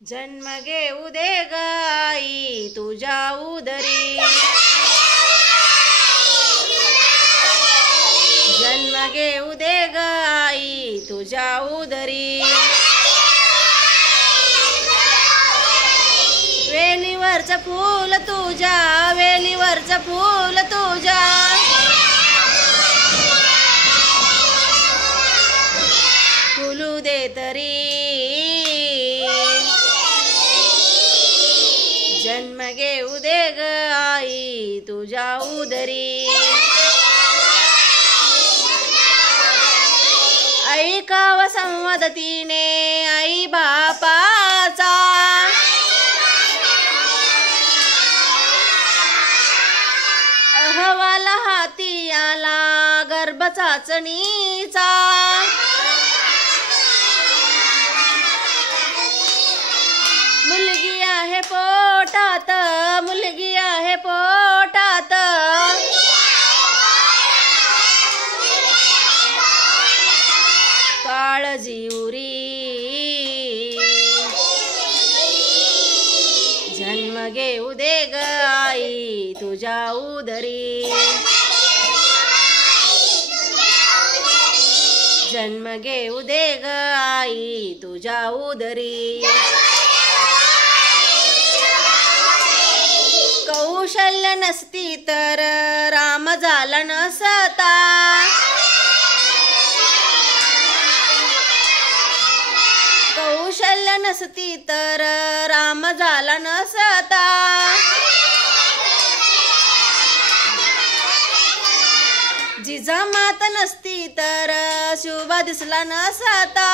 जन्म घेऊ दे ग आई तुझ्या उदरी, जन्म घेऊ दे ग आई तुझ्या उदरी। वेलीवरचं फूल तुझ्या, वेलीवरचं फूल तुझ्या, फुलू दे तरी। जन्म घेऊ दे ग आई तुझ्या उदरी। ऐकावा संवादतीने आई बापाचा, अहवाल हाती आला गर्भ चाचणीचा। मुलगी आहे पोटात, मुलगी आहे पोटात, काळजी उरी। जन्म घेऊ दे ग आई तुझ्या उदरी, जन्म घेऊ दे ग आई तुझ्या उदरी। कौशल्य नसती तर राम झाला नसता, कौशल्य नसती तर राम झाला नसता। जिजामात नसती तर शिवबा दिसला नसता।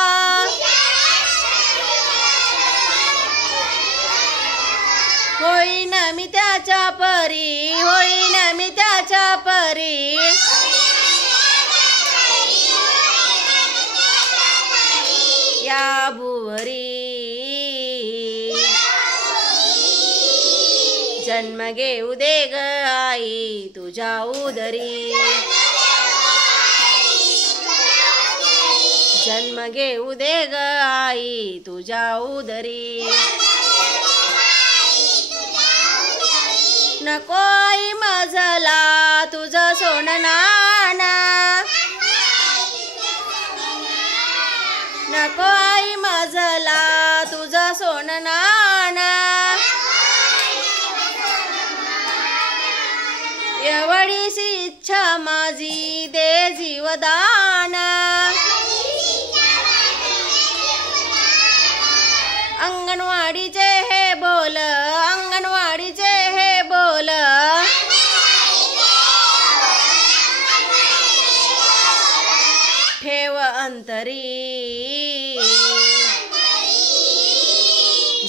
होईन मी त्याच्या परी, होईन मी त्याच्या परी, या भुवरी। जन्म घेऊ दे ग आई तुझ्या उदरी, जन्म घेऊ दे ग आई तुझ्या उदरी। नको आई मजला तुझं सोनं नाणं, नको आई मजला तुझं सोनं नाणं। एवढीशी इच्छा माझी दे जीवदान। अंगणवाडीचे हे बोल, अंगणवाडीचे हे बोल, ठेव अंतरी।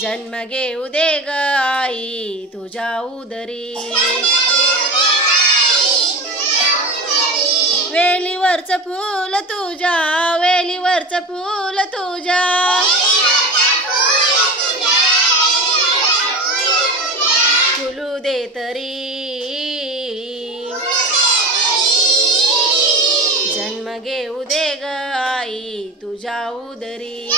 जन्म घेऊ दे ग आई तुझ्या उदरी। वेलीवरचं फूल तुझ्या, वेलीवरचं फूल तुझ्या, फुलू दे तरी। जन्म घेऊ दे ग आई तुझ्या उदरी।